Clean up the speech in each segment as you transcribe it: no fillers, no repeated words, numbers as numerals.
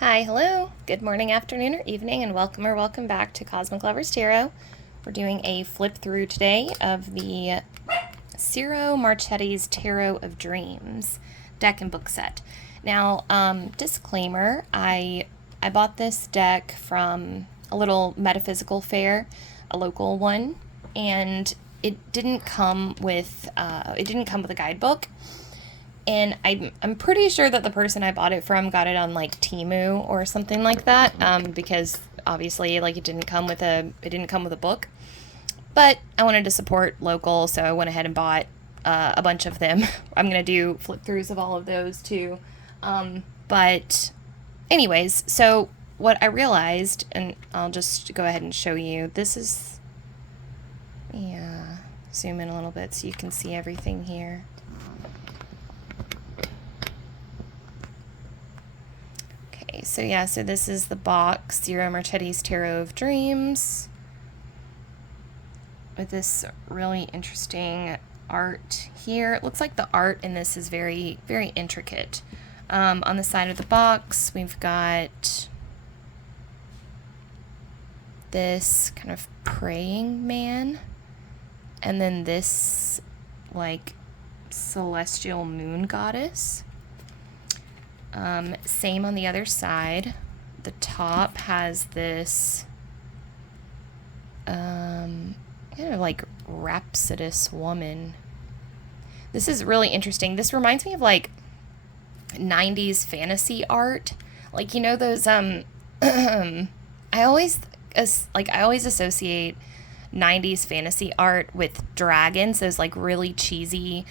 Hi, hello, good morning, afternoon, or evening, and welcome back to Cosmic Lovers Tarot. We're doing a flip through today of the Ciro Marchetti's Tarot of Dreams deck and book set. Now, disclaimer, I bought this deck from a little metaphysical fair, a local one, and it didn't come with a guidebook. And I'm pretty sure that the person I bought it from got it on like Temu or something like that, because obviously like it didn't come with a book. But I wanted to support local, so I went ahead and bought a bunch of them. I'm gonna do flip throughs of all of those too. But anyways, so what I realized, and I'll just go ahead and show you. This is, yeah, zoom in a little bit so you can see everything here. So this is the box, Ciro Marchetti's Tarot of Dreams, with this really interesting art here. It looks like the art in this is very, very intricate. On the side of the box, we've got this kind of praying man, and then this, like, celestial moon goddess. Same on the other side. The top has this kind of like rhapsodous woman. This is really interesting. This reminds me of like 90s fantasy art. Like, you know, those I always associate 90s fantasy art with dragons, those like really cheesy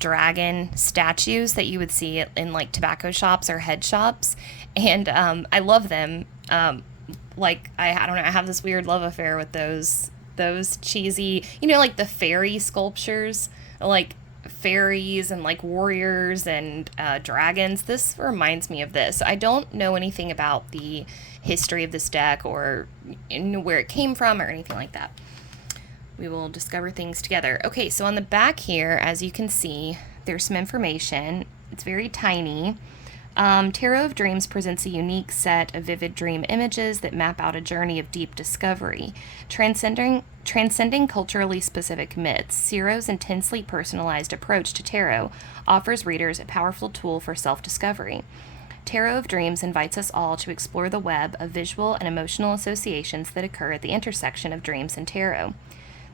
dragon statues that you would see in like tobacco shops or head shops, and I love them. Like I don't know, I have this weird love affair with those cheesy, you know, like the fairy sculptures, like fairies and like warriors and dragons. This reminds me of this. I don't know anything about the history of this deck or where it came from or anything like that. We will discover things together. Okay, so on the back here, as you can see, there's some information. It's very tiny. Tarot of Dreams presents a unique set of vivid dream images that map out a journey of deep discovery, transcending culturally specific myths. Ciro's intensely personalized approach to tarot offers readers a powerful tool for self-discovery. Tarot of Dreams invites us all to explore the web of visual and emotional associations that occur at the intersection of dreams and tarot.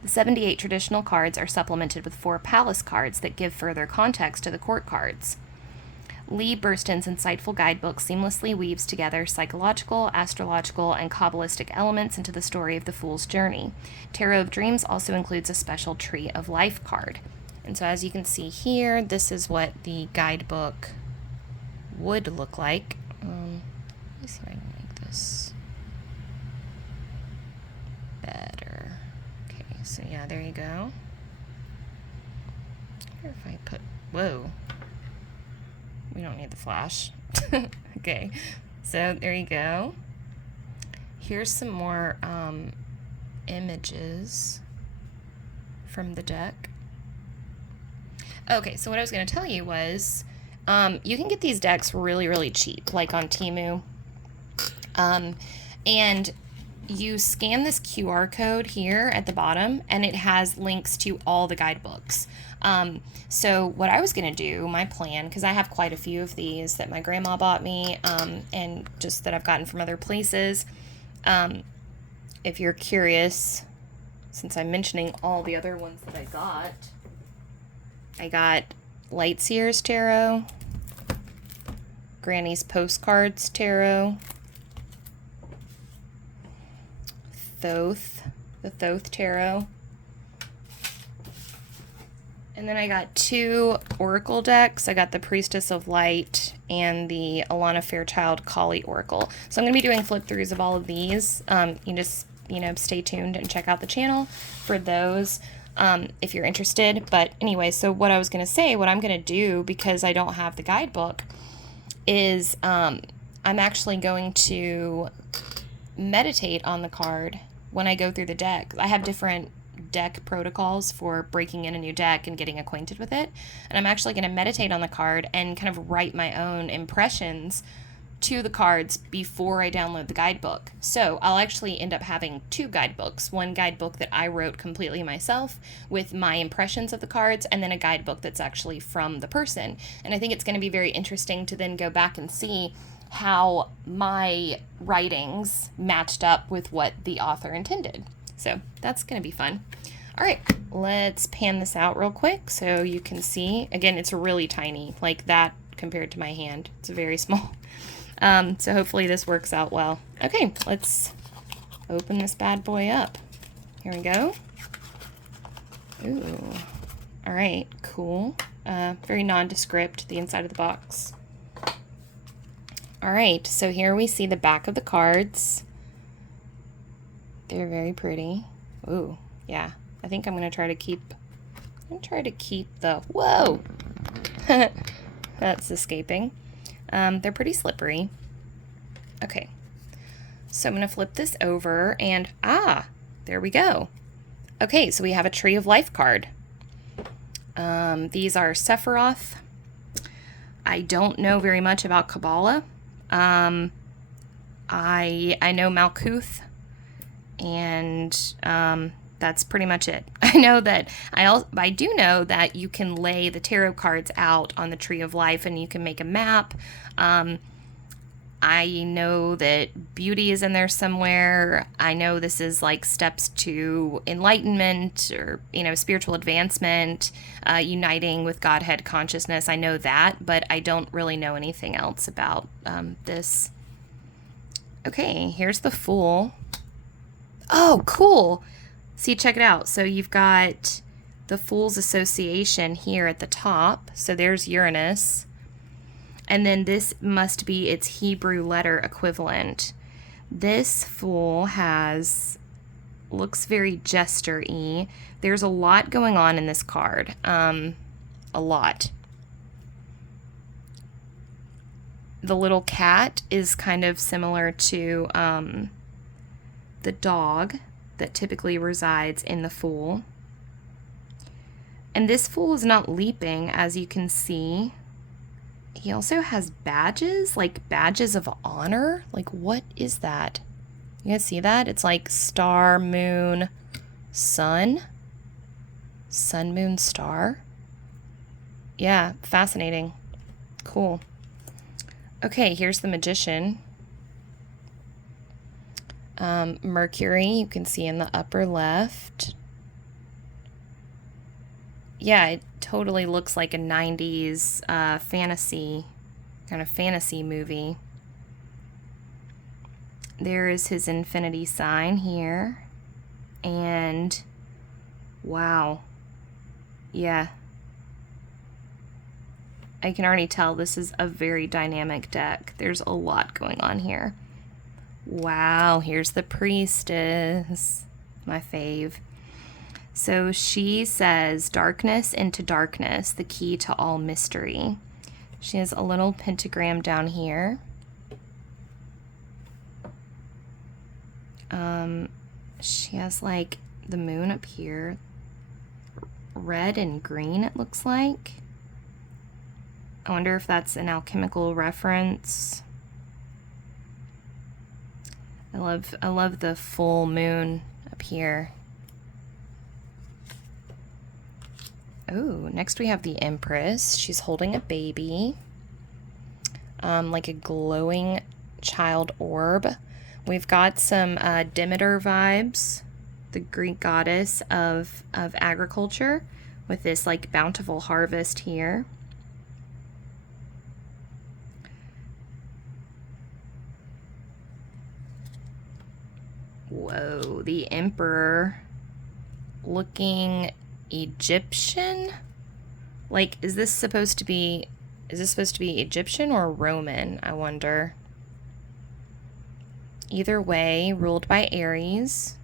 The 78 traditional cards are supplemented with 4 palace cards that give further context to the court cards. Lee Burston's insightful guidebook seamlessly weaves together psychological, astrological, and Kabbalistic elements into the story of the Fool's Journey. Tarot of Dreams also includes a special Tree of Life card. And so as you can see here, this is what the guidebook would look like. Let me see if I can make this better. Okay, so yeah, there you go. I wonder if I put, whoa. We don't need the flash. Okay, so there you go. Here's some more images from the deck. Okay, so what I was going to tell you was you can get these decks really, really cheap, like on Temu. And you scan this QR code here at the bottom, and it has links to all the guidebooks. So what I was going to do, my plan, because I have quite a few of these that my grandma bought me, and just that I've gotten from other places. If you're curious, since I'm mentioning all the other ones that I got Lightseer's Tarot, Granny's Postcards Tarot, the Thoth Tarot. And then I got 2 Oracle decks. I got the Priestess of Light and the Alana Fairchild Kali Oracle. So I'm going to be doing flip throughs of all of these. You just, stay tuned and check out the channel for those if you're interested. But anyway, so what I was going to say, what I'm going to do, because I don't have the guidebook, is I'm actually going to meditate on the card when I go through the deck. I have different deck protocols for breaking in a new deck and getting acquainted with it, and I'm actually going to meditate on the card and kind of write my own impressions to the cards before I download the guidebook. So I'll actually end up having 2 guidebooks. One guidebook that I wrote completely myself with my impressions of the cards, and then a guidebook that's actually from the person. And I think it's going to be very interesting to then go back and see how my writings matched up with what the author intended. So that's going to be fun. All right, let's pan this out real quick so you can see. Again, it's really tiny, like that compared to my hand. It's very small. So hopefully this works out well. Okay, let's open this bad boy up. Here we go. Ooh. All right, cool. Very nondescript, the inside of the box. All right, so here we see the back of the cards. They're very pretty. Ooh, yeah. I think I'm going to try to keep the, whoa! That's escaping. They're pretty slippery. Okay, so I'm going to flip this over and, there we go. Okay, so we have a Tree of Life card. These are Sephiroth. I don't know very much about Kabbalah. I know Malkuth, and that's pretty much it. I know that I do know that you can lay the tarot cards out on the Tree of Life and you can make a map. I know that beauty is in there somewhere. I know this is like steps to enlightenment or, spiritual advancement, uniting with Godhead consciousness. I know that, but I don't really know anything else about this. Okay, here's the Fool. Oh, cool. See, check it out. So you've got the Fool's Association here at the top. So there's Uranus. And then this must be its Hebrew letter equivalent. This Fool looks very jester-y. There's a lot going on in this card. A lot. The little cat is kind of similar to the dog that typically resides in the Fool. And this Fool is not leaping, as you can see. He also has badges, like badges of honor. Like, what is that? You guys see that? It's like star, moon, sun. Sun, moon, star. Yeah, fascinating. Cool. Okay, here's the Magician. Mercury, you can see in the upper left. Yeah, it totally looks like a 90s fantasy movie. There is his infinity sign here. And wow. Yeah. I can already tell this is a very dynamic deck. There's a lot going on here. Wow, here's the Priestess, my fave. So she says, darkness into darkness, the key to all mystery. She has a little pentagram down here. She has like the moon up here. Red and green, it looks like. I wonder if that's an alchemical reference. I love the full moon up here. Oh, next we have the Empress. She's holding a baby, like a glowing child orb. We've got some Demeter vibes, the Greek goddess of agriculture, with this like bountiful harvest here. Whoa, the Emperor looking Egyptian? Like, is this supposed to be Egyptian or Roman, I wonder? Either way, ruled by Aries.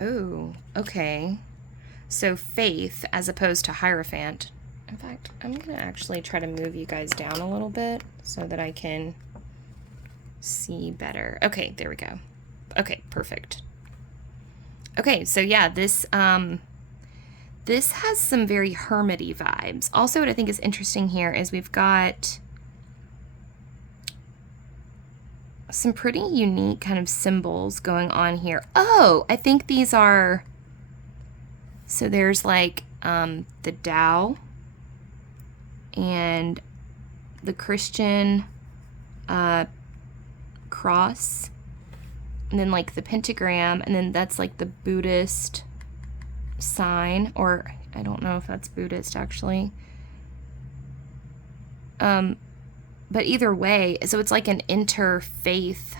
Oh, okay. So Faith as opposed to Hierophant. In fact, I'm going to actually try to move you guys down a little bit so that I can see better. Okay, there we go. Okay, perfect. Okay, so yeah, this this has some very hermity vibes. Also, what I think is interesting here is we've got some pretty unique kind of symbols going on here. Oh, I think these are, so there's like the Tao and the Christian cross, and then like the pentagram, and then that's like the Buddhist sign, or I don't know if that's Buddhist actually. But either way, so it's like an interfaith.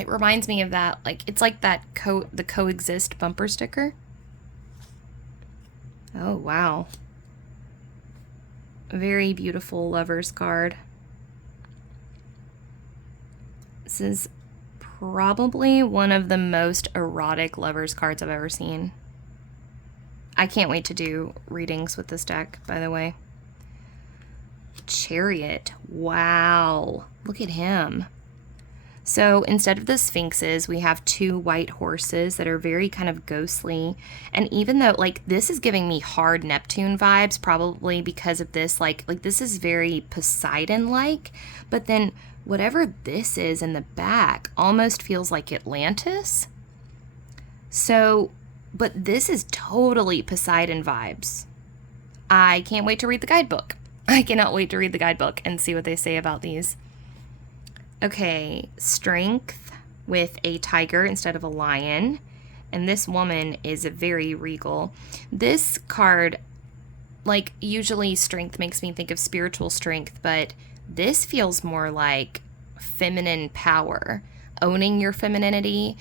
It reminds me of that, like it's like that the coexist bumper sticker. Oh wow. Very beautiful lover's card. This is probably one of the most erotic lover's cards I've ever seen. I can't wait to do readings with this deck, by the way. Chariot. Wow. Look at him. So instead of the sphinxes, we have two white horses that are very kind of ghostly. And even though, like, this is giving me hard Neptune vibes, probably because of this, like this is very Poseidon-like. But then whatever this is in the back almost feels like Atlantis. So, but this is totally Poseidon vibes. I can't wait to read the guidebook. I cannot wait to read the guidebook and see what they say about these. Okay, strength with a tiger instead of a lion. And this woman is very regal. This card, like, usually strength makes me think of spiritual strength, but this feels more like feminine power, owning your femininity,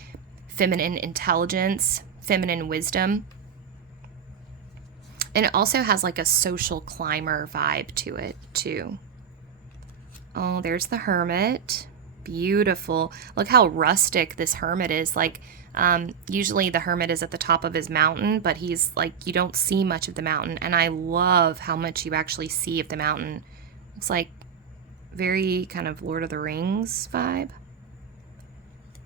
feminine intelligence, feminine wisdom. And it also has like a social climber vibe to it too. Oh, there's the hermit. Beautiful. Look how rustic this hermit is. Like, usually the hermit is at the top of his mountain, but he's like, you don't see much of the mountain. And I love how much you actually see of the mountain. It's like very kind of Lord of the Rings vibe.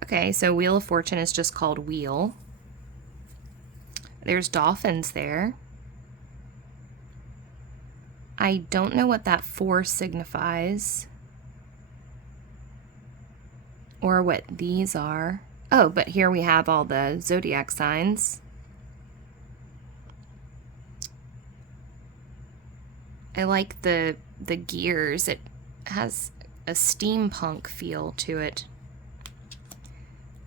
Okay, so Wheel of Fortune is just called Wheel. There's dolphins there. I don't know what that 4 signifies. Or what these are. Oh, but here we have all the zodiac signs. I like the gears. It has a steampunk feel to it.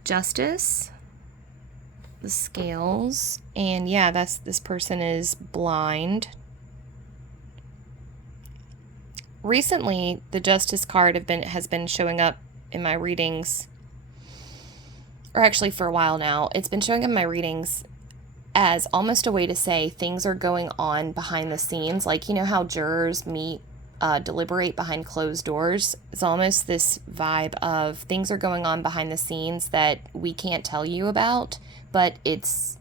Justice. The scales. And yeah, this person is blind. Recently, the Justice card has been showing up in my readings, or actually for a while now. It's been showing up in my readings as almost a way to say things are going on behind the scenes. Like, you know how jurors meet, deliberate behind closed doors? It's almost this vibe of things are going on behind the scenes that we can't tell you about, but it's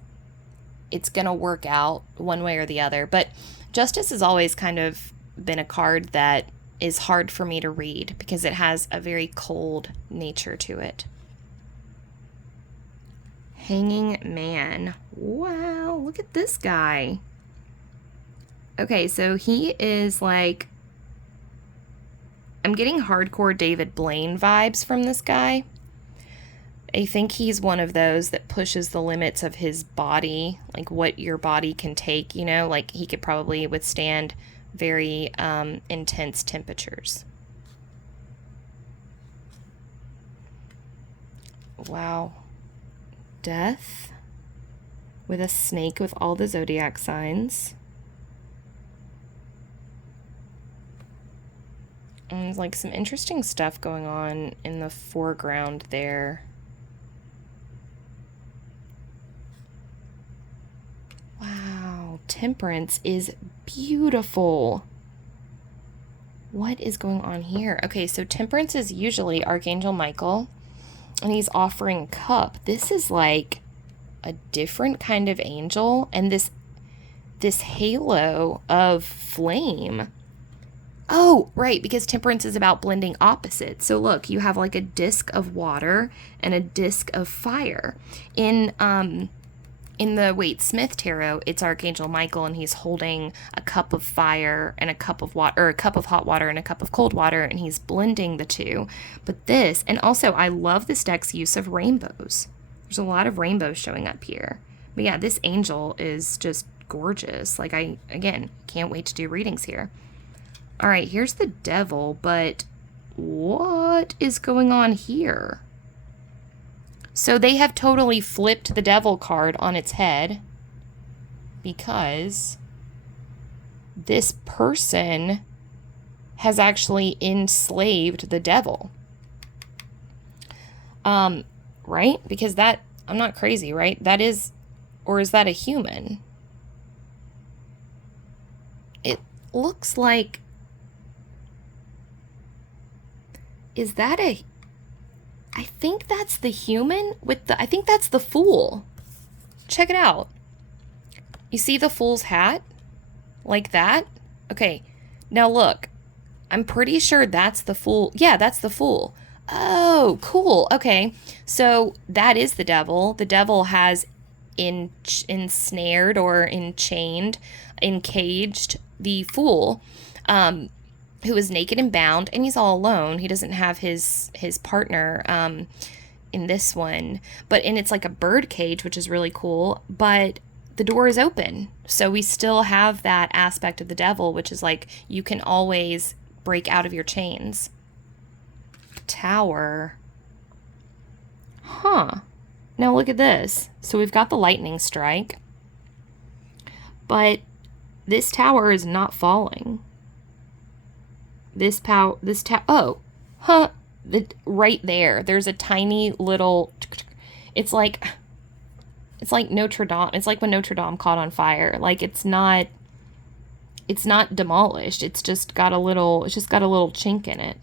gonna work out one way or the other. But Justice has always kind of been a card that is hard for me to read because it has a very cold nature to it. Hanging Man. Wow, look at this guy. Okay, so he is like, I'm getting hardcore David Blaine vibes from this guy. I think he's one of those that pushes the limits of his body, like what your body can take, you know, like he could probably withstand very intense temperatures. Wow. Death with a snake with all the zodiac signs. And there's like some interesting stuff going on in the foreground there. Wow, Temperance is beautiful. What is going on here? Okay, so Temperance is usually Archangel Michael, and he's offering cup. This is like a different kind of angel, and this halo of flame. Oh, right, because Temperance is about blending opposites. So look, you have like a disc of water and a disc of fire. In In the Waite Smith tarot, it's Archangel Michael, and he's holding a cup of fire and a cup of water, or a cup of hot water and a cup of cold water, and he's blending the two. But this, and also I love this deck's use of rainbows. There's a lot of rainbows showing up here. But yeah, this angel is just gorgeous. Like, I, again, can't wait to do readings here. All right, here's the devil, but what is going on here? So they have totally flipped the devil card on its head because this person has actually enslaved the devil. Right? Because that, I'm not crazy, right? That is, or is that a human? It looks like, is that a, I think that's the human with the, I think that's the fool. Check it out. You see the fool's hat? Like that? Okay, now look. I'm pretty sure that's the fool. Yeah, that's the fool. Oh, cool. Okay, so that is the devil. The devil has ensnared or enchained, encaged the fool, who is naked and bound, and he's all alone. He doesn't have his partner in this one, and it's like a bird cage, which is really cool, but the door is open. So we still have that aspect of the devil, which is like you can always break out of your chains. Tower. Huh. Now look at this. So we've got the lightning strike, but this tower is not falling. Oh, huh, right there. There's a tiny little, it's like Notre Dame. It's like when Notre Dame caught on fire. Like it's not demolished. It's just got a little chink in it.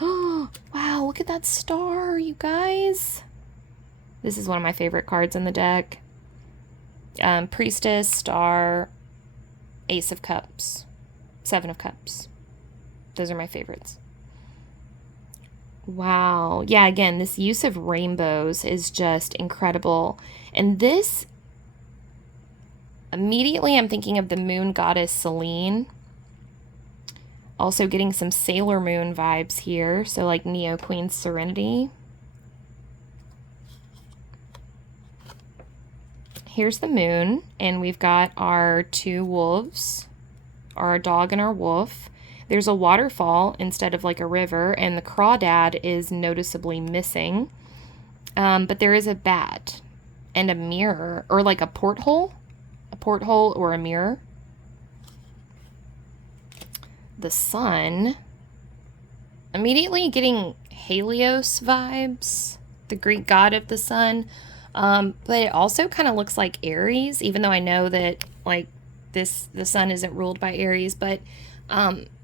Oh, wow, look at that star, you guys. This is one of my favorite cards in the deck. Priestess, Star, Ace of Cups. Seven of Cups. Those are my favorites. Wow. Yeah, again, this use of rainbows is just incredible. And this, immediately I'm thinking of the moon goddess Selene. Also getting some Sailor Moon vibes here. So like Neo Queen Serenity. Here's the moon, and we've got our two wolves. Our dog and our wolf. There's a waterfall instead of like a river, and the crawdad is noticeably missing. But there is a bat and a mirror, or like a porthole or a mirror. The sun, immediately getting Helios vibes, the Greek god of the sun. But it also kind of looks like Aries, even though I know that like the sun isn't ruled by Aries, but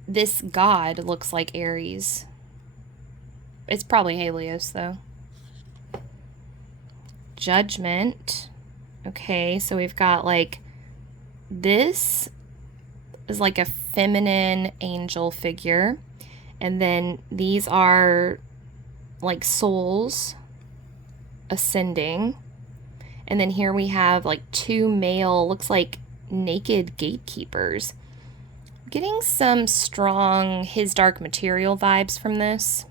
this god looks like Aries. It's probably Helios, though. Judgment. Okay, so we've got like, this is like a feminine angel figure, and then these are like souls ascending, and then here we have like two male, looks like naked gatekeepers. Getting some strong His Dark Material vibes from this.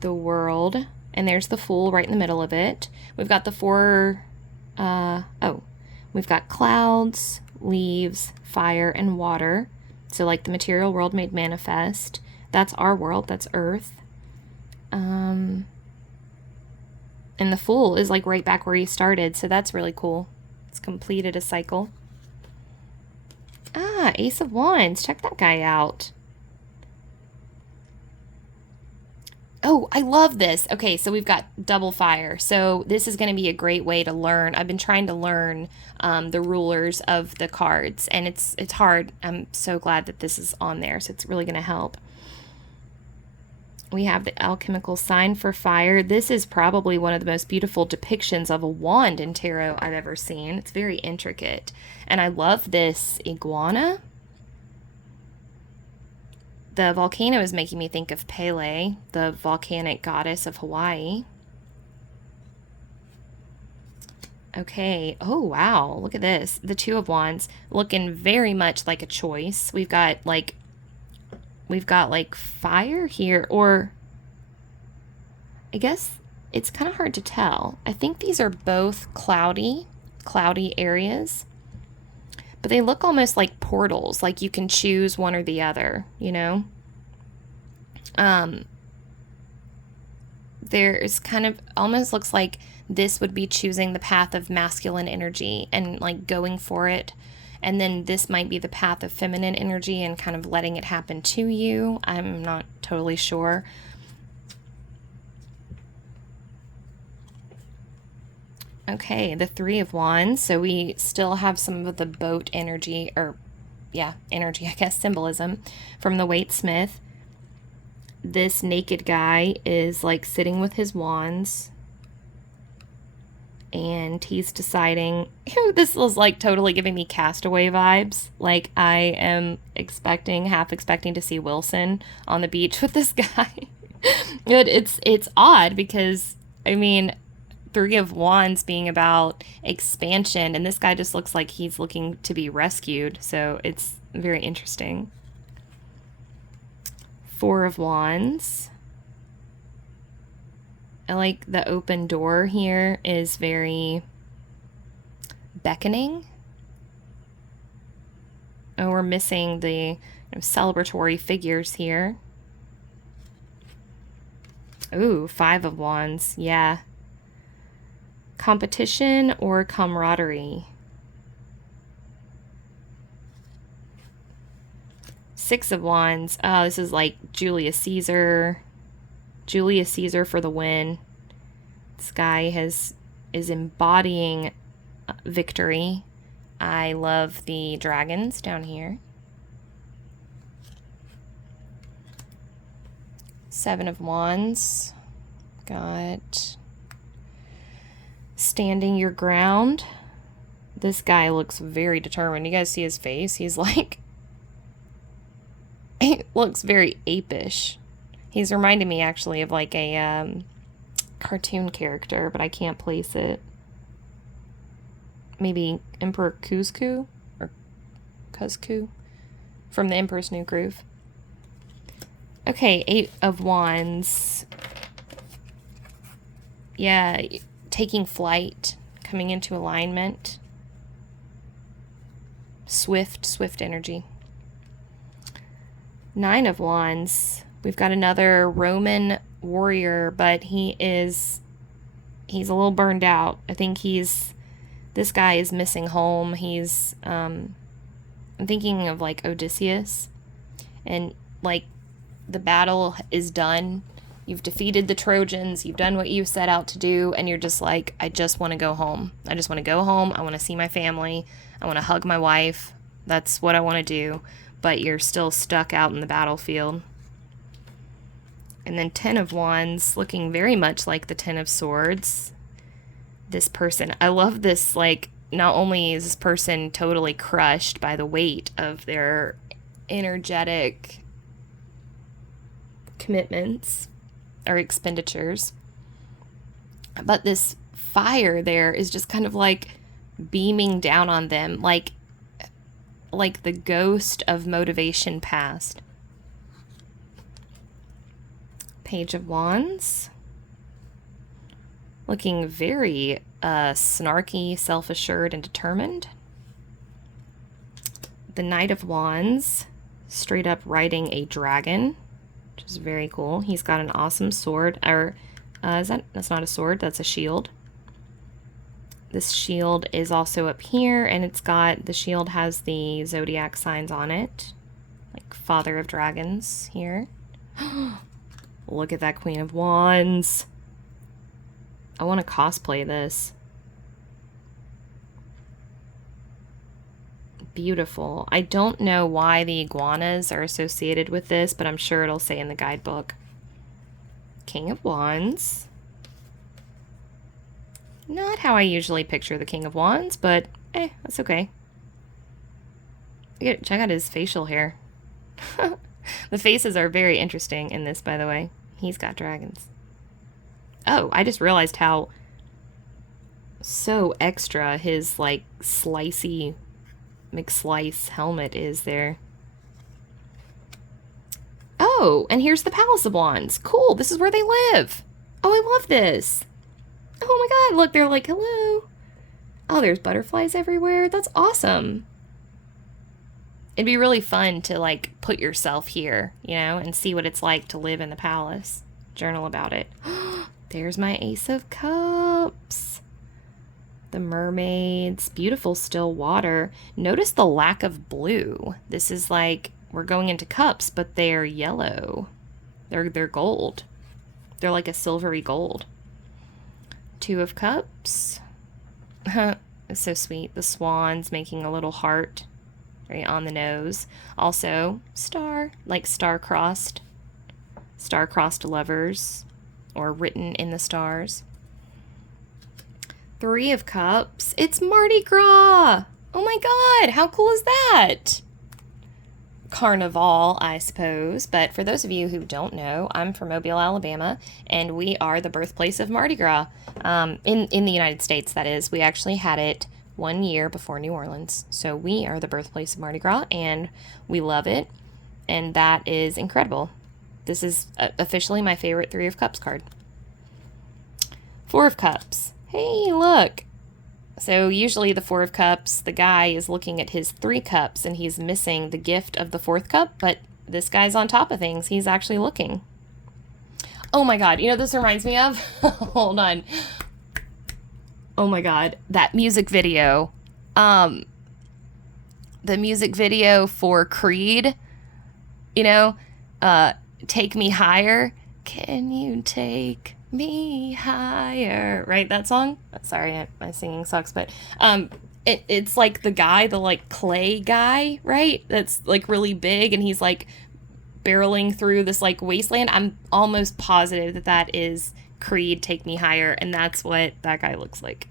The World, and there's the Fool right in the middle of it. We've got the four, we've got clouds, leaves, fire, and water. So like the material world made manifest. That's our world, that's Earth. And the Fool is like right back where he started, so that's really cool. It's completed a cycle. Ah, Ace of Wands. Check that guy out. Oh, I love this. Okay, so we've got double fire. So this is going to be a great way to learn. I've been trying to learn the rulers of the cards, and it's hard. I'm so glad that this is on there, so it's really going to help. We have the alchemical sign for fire. This is probably one of the most beautiful depictions of a wand in tarot I've ever seen. It's very intricate. And I love this iguana. The volcano is making me think of Pele, the volcanic goddess of Hawaii. Okay. Oh, wow. Look at this. The Two of Wands looking very much like a choice. We've got like fire here, or I guess it's kind of hard to tell. I think these are both cloudy areas, but they look almost like portals, like you can choose one or the other, you know? There's kind of almost looks like this would be choosing the path of masculine energy and like going for it. And then this might be the path of feminine energy and kind of letting it happen to you. I'm not totally sure. Okay, the Three of Wands. So we still have some of the boat energy, or yeah, energy, I guess, symbolism from the Waite-Smith. This naked guy is like sitting with his wands, and he's deciding, ew, this was like totally giving me Castaway vibes. Like I am half expecting to see Wilson on the beach with this guy. It's odd because, I mean, Three of Wands being about expansion, and this guy just looks like he's looking to be rescued, so it's very interesting. Four of Wands. I like the open door here is very beckoning. Oh, we're missing the celebratory figures here. Ooh, Five of Wands. Yeah. Competition or camaraderie. Six of Wands. Oh, this is like Julius Caesar. Julius Caesar for the win. This guy is embodying victory. I love the dragons down here. Seven of Wands. Got standing your ground. This guy looks very determined. You guys see his face? He's like, he looks very apish. He's reminding me actually of like a cartoon character, but I can't place it. Maybe Emperor Kuzco or Kuzco from the Emperor's New Groove. Okay, Eight of Wands. Yeah, taking flight, coming into alignment. Swift energy. Nine of Wands. We've got another Roman warrior, but he's a little burned out. I think this guy is missing home. I'm thinking of like Odysseus, and like the battle is done. You've defeated the Trojans. You've done what you set out to do, and you're just like, I just want to go home. I just want to go home. I want to see my family. I want to hug my wife. That's what I want to do. But you're still stuck out in the battlefield. And then Ten of Wands, looking very much like the Ten of Swords. This person, I love this, like, not only is this person totally crushed by the weight of their energetic commitments or expenditures, but this fire there is just kind of like beaming down on them, like the ghost of motivation past. Page of Wands. Looking very snarky, self-assured, and determined. The Knight of Wands, straight up riding a dragon, which is very cool. He's got an awesome sword, or that's not a sword, that's a shield. This shield is also up here, and the shield has the zodiac signs on it, like Father of Dragons here. Look at that Queen of Wands. I want to cosplay this. Beautiful. I don't know why the iguanas are associated with this, but I'm sure it'll say in the guidebook. King of Wands. Not how I usually picture the King of Wands, but that's okay. Check out his facial hair. The faces are very interesting in this, by the way. He's got dragons. Oh, I just realized how So extra his, like, slicey McSlice helmet is there. Oh, and here's the Palace of Wands. Cool, this is where they live. Oh, I love this. Oh my god, look, they're like, hello. Oh, there's butterflies everywhere. That's awesome. It'd be really fun to, like, put yourself here, you know, and see what it's like to live in the palace. Journal about it. There's my Ace of Cups. The mermaids. Beautiful still water. Notice the lack of blue. This is like, we're going into cups, but they're yellow. They're gold. They're like a silvery gold. Two of Cups. It's so sweet. The swans making a little heart right on the nose. Also, star, like star-crossed lovers, or written in the stars. Three of Cups. It's Mardi Gras. Oh my god, how cool is that? Carnival, I suppose, but for those of you who don't know, I'm from Mobile, Alabama, and we are the birthplace of Mardi Gras. In the United States, that is. We actually had it 1 year before New Orleans, so we are the birthplace of Mardi Gras, and we love it, and that is incredible. This is officially my favorite Three of Cups card. Four of Cups. Hey, look. So usually the Four of Cups, the guy is looking at his 3 cups and he's missing the gift of the 4th cup, but this guy's on top of things. He's actually looking. Oh my god, you know what this reminds me of? Hold on. Oh my god, that music video. The music video for Creed, you know, Take Me Higher. Can you take me higher, right? That song. Sorry, my singing sucks, but it's like the guy, the like clay guy, right? That's like really big, and he's like barreling through this like wasteland. I'm almost positive that that is Creed, Take Me Higher, and that's what that guy looks like.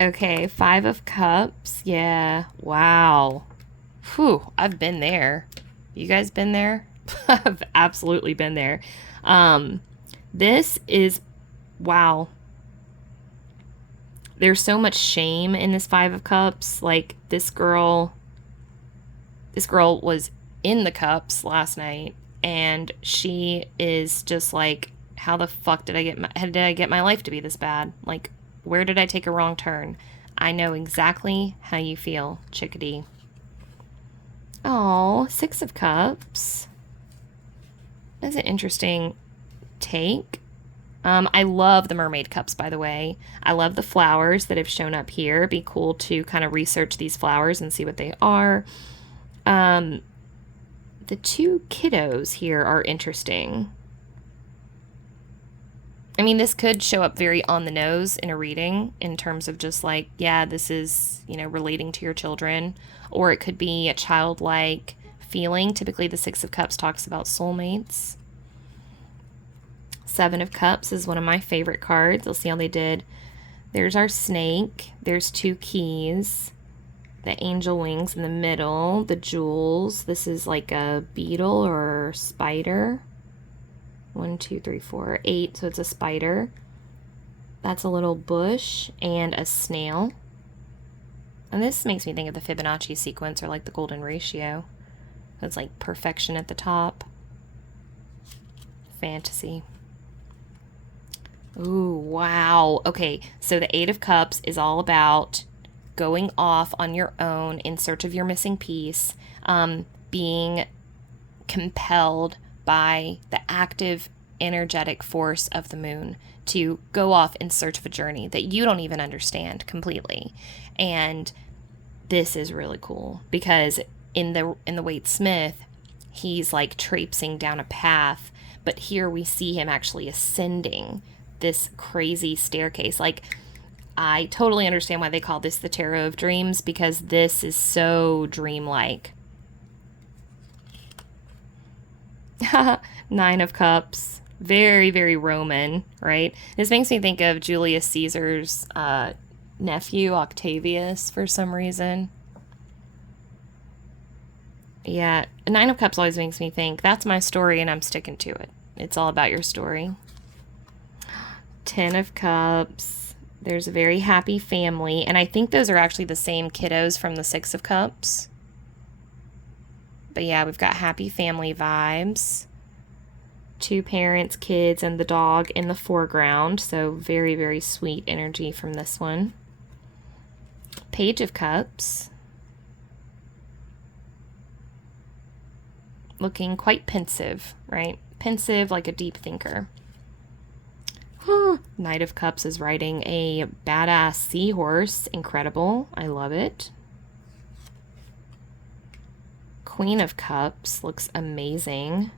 Okay, 5 of Cups. Yeah, wow. Whew, I've been there. You guys been there? I've absolutely been there. This is, wow. There's so much shame in this 5 of Cups. Like, this girl was in the cups last night, and she is just like, how the fuck did I get my life to be this bad? Like, where did I take a wrong turn? I know exactly how you feel, chickadee. Oh, 6 of Cups. That's an interesting take. I love the mermaid cups, by the way. I love the flowers that have shown up here. It'd be cool to kind of research these flowers and see what they are. The 2 kiddos here are interesting. I mean, this could show up very on the nose in a reading in terms of just like, yeah, this is, you know, relating to your children. Or it could be a childlike feeling. Typically, the 6 of Cups talks about soulmates. 7 of Cups is one of my favorite cards. We'll see how they did. There's our snake. There's 2 keys. The angel wings in the middle. The jewels. This is like a beetle or spider. 1, 2, 3, 4, 8. So it's a spider. That's a little bush and a snail. And this makes me think of the Fibonacci sequence, or like the golden ratio. It's like perfection at the top. Fantasy. Ooh, wow. Okay, so the 8 of Cups is all about going off on your own in search of your missing piece, being compelled by the active, energetic force of the moon to go off in search of a journey that you don't even understand completely. And this is really cool because in the Waite Smith, he's like traipsing down a path, but here we see him actually ascending this crazy staircase. Like, I totally understand why they call this the Tarot of Dreams, because this is so dreamlike. 9 of Cups. Very, very Roman, right? This makes me think of Julius Caesar's nephew, Octavius, for some reason. Yeah, 9 of Cups always makes me think, that's my story and I'm sticking to it. It's all about your story. Ten of Cups. There's a very happy family. And I think those are actually the same kiddos from the Six of Cups. But yeah, we've got happy family vibes. Two parents, kids, and the dog in the foreground. So very, very sweet energy from this one. Page of Cups. Looking quite pensive, right? Pensive, like a deep thinker. Knight of Cups is riding a badass seahorse. Incredible. I love it. Queen of Cups looks amazing.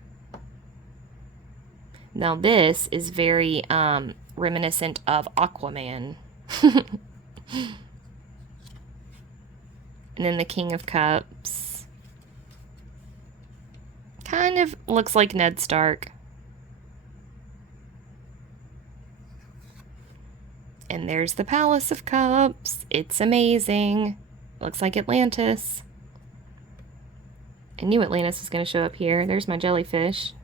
Now this is very reminiscent of Aquaman. And then the King of Cups. Kind of looks like Ned Stark. And there's the Palace of Cups. It's amazing. Looks like Atlantis. I knew Atlantis was going to show up here. There's my jellyfish.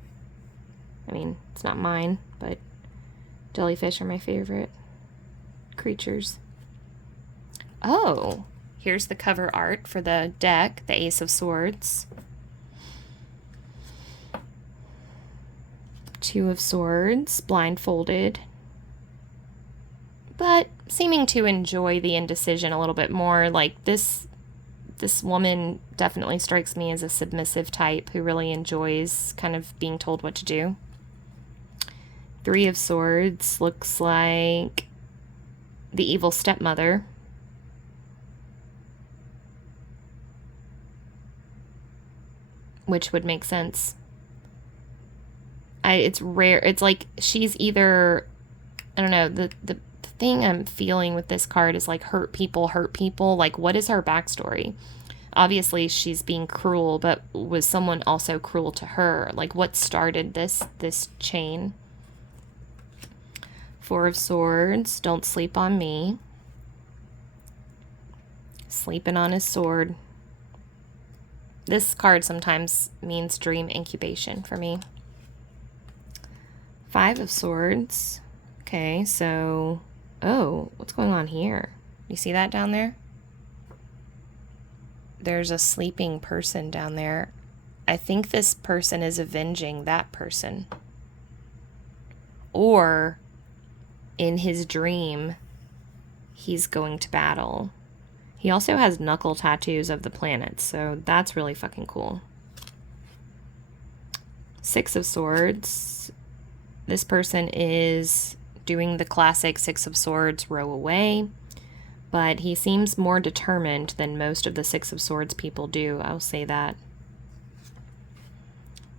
I mean, it's not mine, but jellyfish are my favorite creatures. Oh, here's the cover art for the deck, the Ace of Swords. Two of Swords, blindfolded. But seeming to enjoy the indecision a little bit more. Like this woman definitely strikes me as a submissive type who really enjoys kind of being told what to do. Three of Swords looks like the evil stepmother. Which would make sense. It's rare. It's like she's either, I don't know, the thing I'm feeling with this card is like hurt people. Like, what is her backstory? Obviously, she's being cruel, but was someone also cruel to her? Like, what started this chain? Four of Swords. Don't sleep on me. Sleeping on his sword. This card sometimes means dream incubation for me. Five of Swords. Okay, so... Oh, what's going on here? You see that down there? There's a sleeping person down there. I think this person is avenging that person. Or, in his dream, he's going to battle. He also has knuckle tattoos of the planets, so that's really fucking cool. Six of Swords. This person is doing the classic Six of Swords row away, but he seems more determined than most of the Six of Swords people do. I'll say that.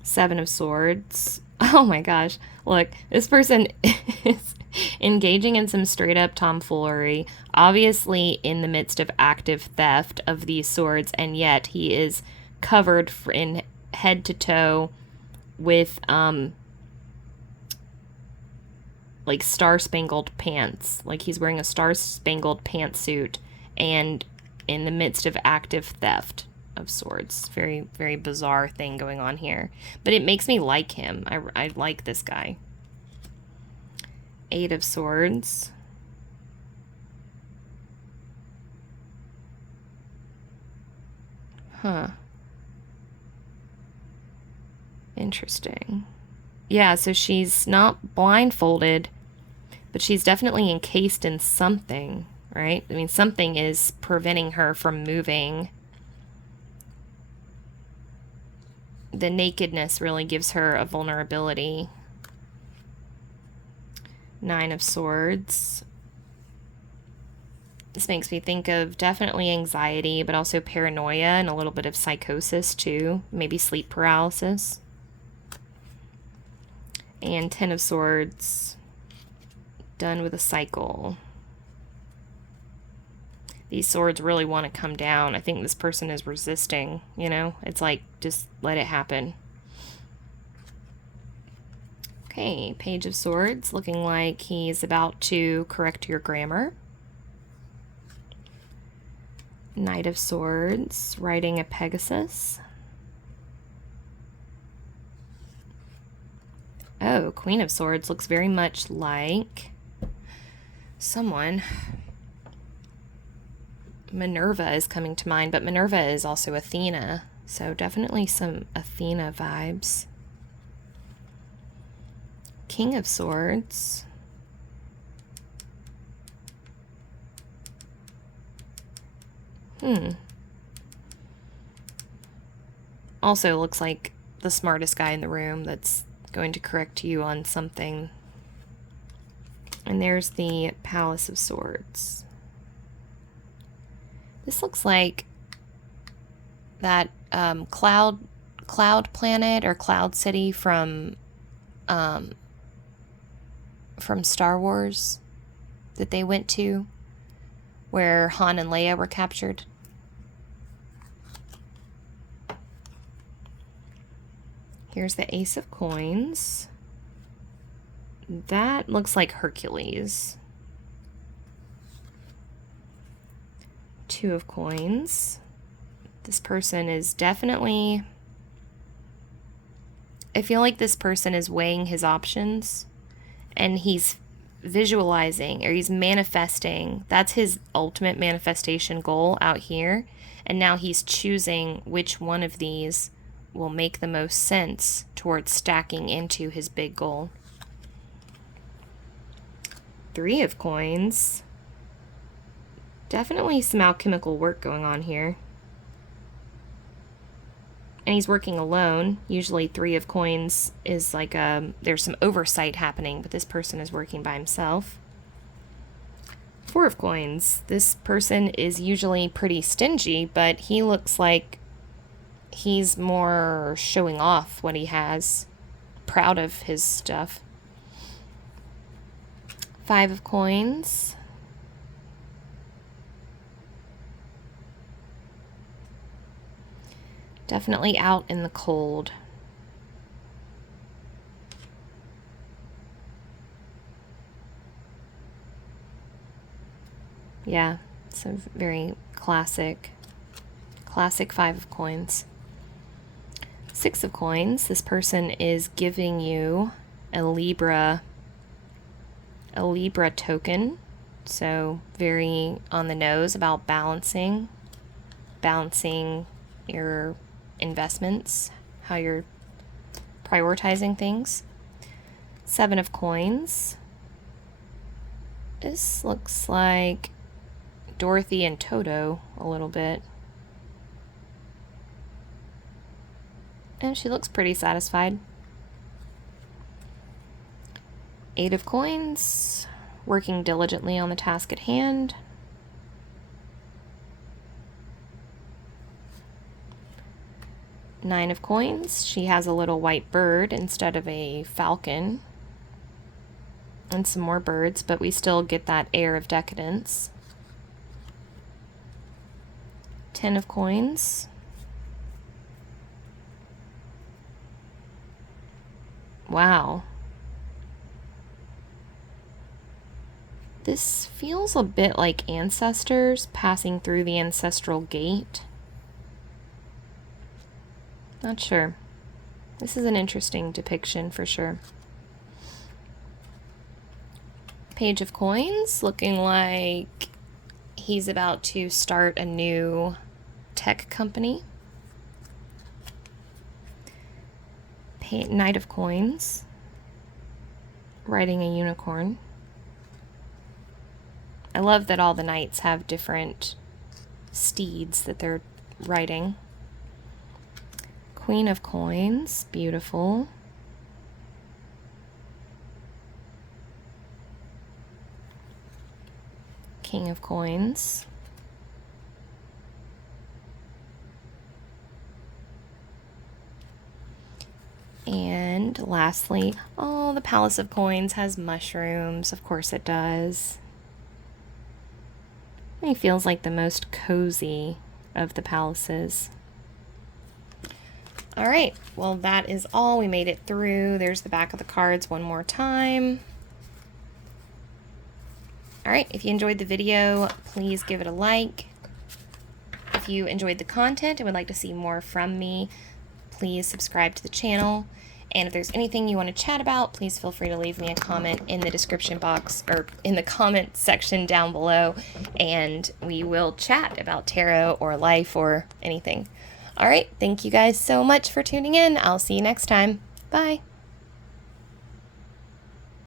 Seven of Swords. Oh my gosh. Look, this person is engaging in some straight up tomfoolery, obviously in the midst of active theft of these swords, and yet he is covered in head to toe with like star-spangled pants. Like he's wearing a star-spangled pantsuit and in the midst of active theft of swords. Very, very bizarre thing going on here. But it makes me like him. I like this guy. Eight of Swords. Huh. Interesting. Yeah, so she's not blindfolded, but she's definitely encased in something, right? I mean, something is preventing her from moving. The nakedness really gives her a vulnerability. Nine of Swords. This makes me think of definitely anxiety, but also paranoia and a little bit of psychosis too. Maybe sleep paralysis. And Ten of Swords. Done with a cycle. These swords really want to come down. I think this person is resisting, you know? It's like, just let it happen. Okay, Page of Swords, looking like he's about to correct your grammar. Knight of Swords, riding a Pegasus. Oh, Queen of Swords looks very much like someone. Minerva is coming to mind, but Minerva is also Athena, so definitely some Athena vibes. King of Swords. Also looks like the smartest guy in the room that's going to correct you on something. And there's the Palace of Swords. This looks like that cloud planet or cloud city from Star Wars that they went to, where Han and Leia were captured. Here's the Ace of Coins. That looks like Hercules. Two of Coins. This person is definitely... I feel like this person is weighing his options, and he's visualizing, or he's manifesting. That's his ultimate manifestation goal out here. And now he's choosing which one of these will make the most sense towards stacking into his big goal. Three of Coins. Definitely some alchemical work going on here. And he's working alone. Usually Three of Coins is like there's some oversight happening, but this person is working by himself. Four of Coins. This person is usually pretty stingy, but he looks like he's more showing off what he has. Proud of his stuff. Five of Coins. Definitely out in the cold. Yeah, it's a very classic Five of Coins. Six of Coins. This person is giving you a Libra token. So very on the nose about balancing your investments, how you're prioritizing things. Seven of Coins. This looks like Dorothy and Toto a little bit. And she looks pretty satisfied. Eight of Coins. Working diligently on the task at hand. Nine of Coins. She has a little white bird instead of a falcon. And some more birds, but we still get that air of decadence. 10 of Coins. Wow. This feels a bit like ancestors passing through the ancestral gate. Not sure. This is an interesting depiction for sure. Page of Coins, looking like he's about to start a new tech company. Knight of Coins, riding a unicorn. I love that all the knights have different steeds that they're riding. Queen of Coins, beautiful. King of Coins. And lastly, oh, the Palace of Coins has mushrooms. Of course it does. It feels like the most cozy of the palaces. All right, well, that is all. We made it through. There's the back of the cards one more time. All right, if you enjoyed the video, please give it a like. If you enjoyed the content and would like to see more from me, please subscribe to the channel. And if there's anything you want to chat about, please feel free to leave me a comment in the description box or in the comment section down below, and we will chat about tarot or life or anything. All right, thank you guys so much for tuning in. I'll see you next time. Bye.